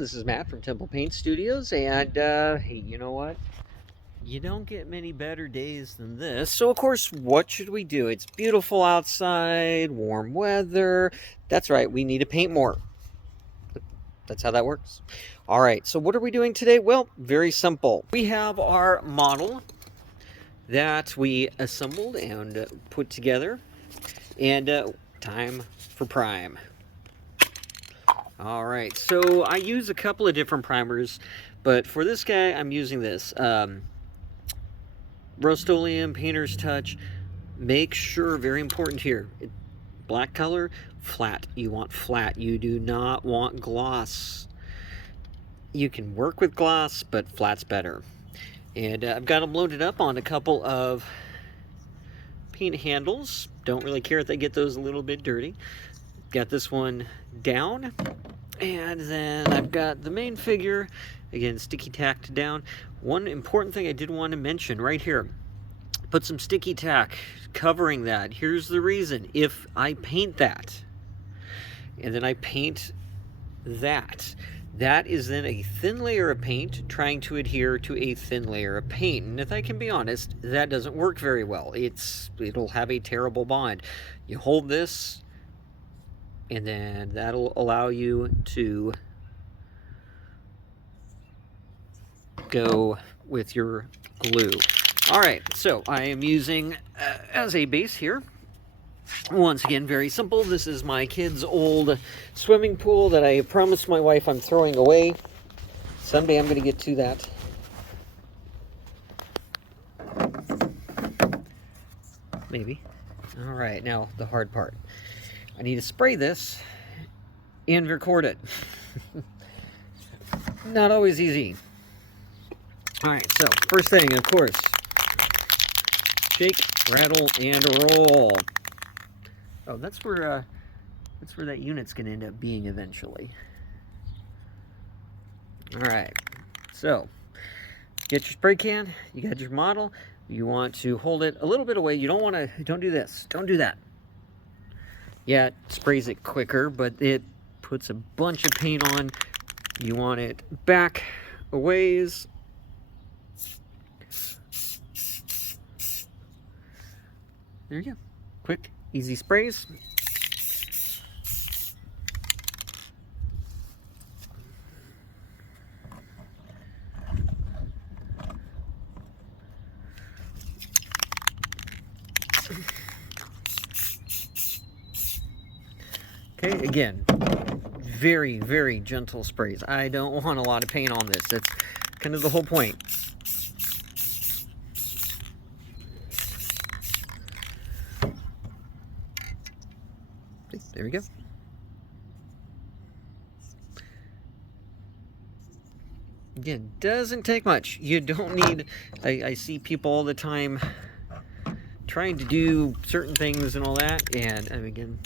This is Matt from Temple Paint Studios, and hey, you know what? You don't get many better days than this. So, of course, what should we do? It's beautiful outside, warm weather. That's right, we need to paint more. That's how that works. All right, so what are we doing today? Well, very simple. We have our model that we assembled and put together, and time for prime. All right, so I use a couple of different primers, but for this guy, I'm using this Rust-Oleum Painter's Touch. Make sure, very important here, black color, flat. You want flat. You do not want gloss. You can work with gloss, but flat's better. And I've got them loaded up on a couple of paint handles. Don't really care if they get those a little bit dirty. Got this one down, and then I've got the main figure, again, sticky tacked down. One important thing I did want to mention right here, put some sticky tack covering that. Here's the reason. If I paint that, and then I paint that, that is then a thin layer of paint trying to adhere to a thin layer of paint. And if I can be honest, that doesn't work very well. It'll have a terrible bond. You hold this, and then that'll allow you to go with your glue. All right, so I am using as a base here, once again, very simple. This is my kid's old swimming pool that I promised my wife I'm throwing away. Someday I'm going to get to that. Maybe. All right, now the hard part. I need to spray this and record it. Not always easy. All right, so first thing, of course, shake, rattle, and roll. Oh, that's where that unit's gonna end up being eventually. All right, so get your spray can. You got your model. You want to hold it a little bit away. You don't want to. Don't do this. Don't do that. Yeah, it sprays it quicker, but it puts a bunch of paint on. You want it back a ways. There you go. Quick, easy sprays. Okay, again, very, very gentle sprays. I don't want a lot of paint on this. That's kind of the whole point. There we go. Again, doesn't take much. You don't need, I see people all the time trying to do certain things and all that, and again,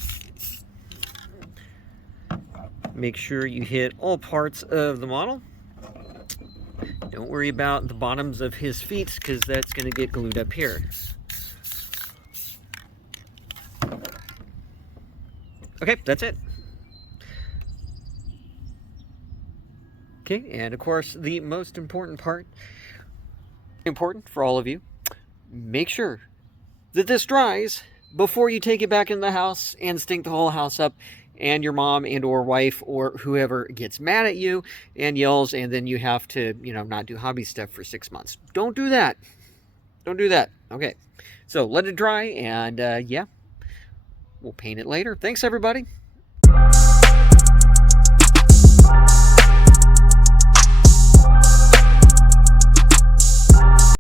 make sure you hit all parts of the model. Don't worry about the bottoms of his feet, because that's going to get glued up here. Okay, that's it. Okay, and of course, the most important part, important for all of you, make sure that this dries before you take it back in the house and stink the whole house up, and your mom and or wife or whoever gets mad at you and yells, and then you have to, not do hobby stuff for 6 months. Don't do that. Don't do that. Okay, so let it dry, and yeah, we'll paint it later. Thanks, everybody.